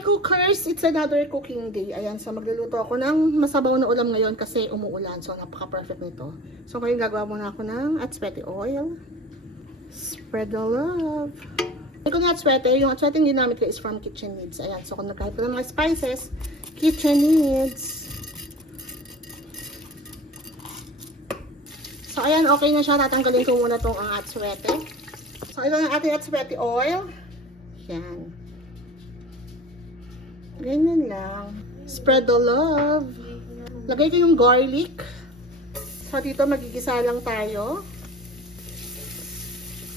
Hi cookers! It's another cooking day. Ayan, so magluluto ako ng masabaw na ulam ngayon kasi umuulan. So napaka-perfect nito. So ngayon gagawa muna ako ng atswete oil. Spread the love. Ito na atswete. Yung atswete yung ginamit ko is from Kitchen Needs. Ayan, so kung nagkahit ko ng mga spices, Kitchen Needs. So ayan, okay na siya. Tatanggalin ko muna itong ang atswete. So ito na ating atswete oil. Yan. Ganyan lang. Spread the love. Lagay ko yung garlic. So, dito magigisa lang tayo.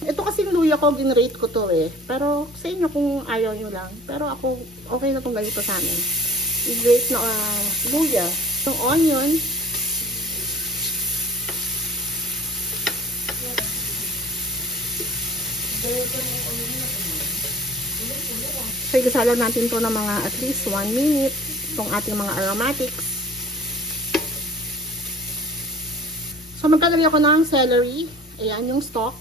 Ito kasing luya ko, ginrate ko to eh. Pero, sa inyo kung ayaw nyo lang. Pero ako, okay na kung ganito sa amin. I-grate na luya. Yung onion. So, igasalan natin to ng mga at least 1 minute. Itong ating mga aromatics. So, magkalagay ako ng celery. Ayan, yung stalk.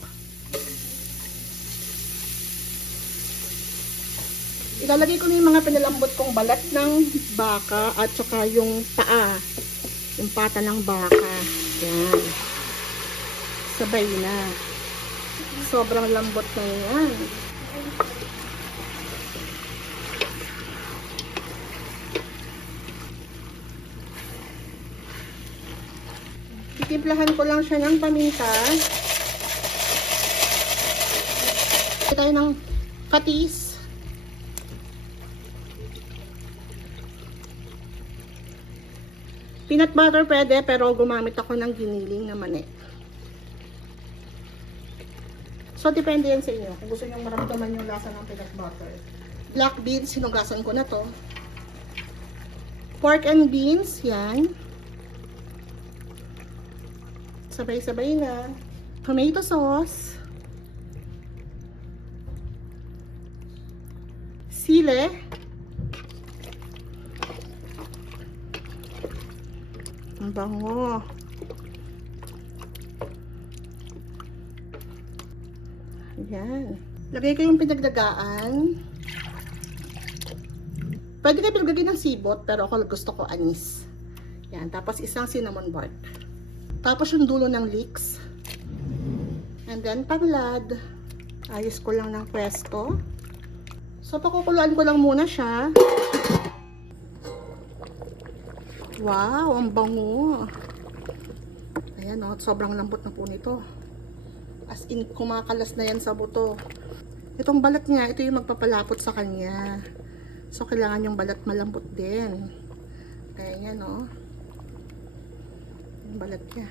Ilalagay ko na yung mga pinalambot kong balat ng baka at saka yung paa. Yung pata ng baka. Ayan. Sabay na. Sobrang lambot na yan. Titimplahan ko lang siya ng paminta. Ito tayo ng patis. Peanut butter pwede, pero gumamit ako ng giniling na mani. So, depende yan sa inyo. Kung gusto nyo maramdaman yung lasa ng peanut butter. Black beans, sinugasan ko na to. Pork and beans, yan. Sabay-sabay na. Tomato sauce. Sile. Ang bango. Ayan. Lagay ko yung pinagdagaan. Pwede kayo pilagay ng sibot, pero ako gusto ko anis. Yan. Tapos isang cinnamon bark. Tapos yung dulo ng leeks. And then panglad. Ayos ko lang ng pwesto. So pakukuluan ko lang muna siya. Wow, ang bango. Ayan o, sobrang lambot na po nito. As in, kumakalas na yan sa buto. Itong balat niya, ito yung magpapalapot sa kanya. So kailangan yung balat malambot din. Kaya yan o. Yung balat niya.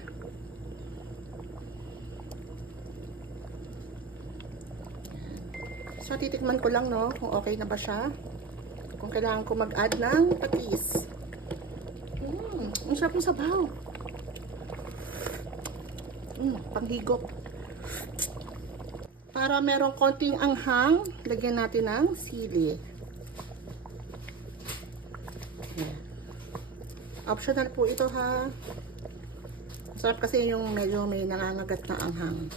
So titikman ko lang no kung okay na ba siya. Kung kailangan ko mag-add ng patis. Ang sarap ng sabaw. Panghigop. Para merong konting anghang, lagyan natin ng sili. Optional po ito ha. Sarap kasi yung medyo may nangangagat na anghang.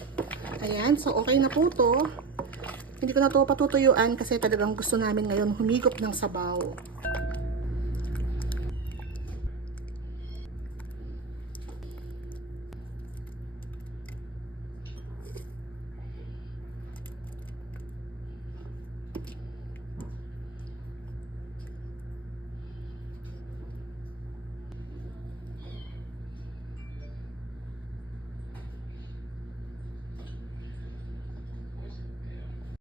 Ayan, so okay na po to. Hindi ko na to patutuyuan kasi talagang gusto namin ngayon humigop ng sabaw.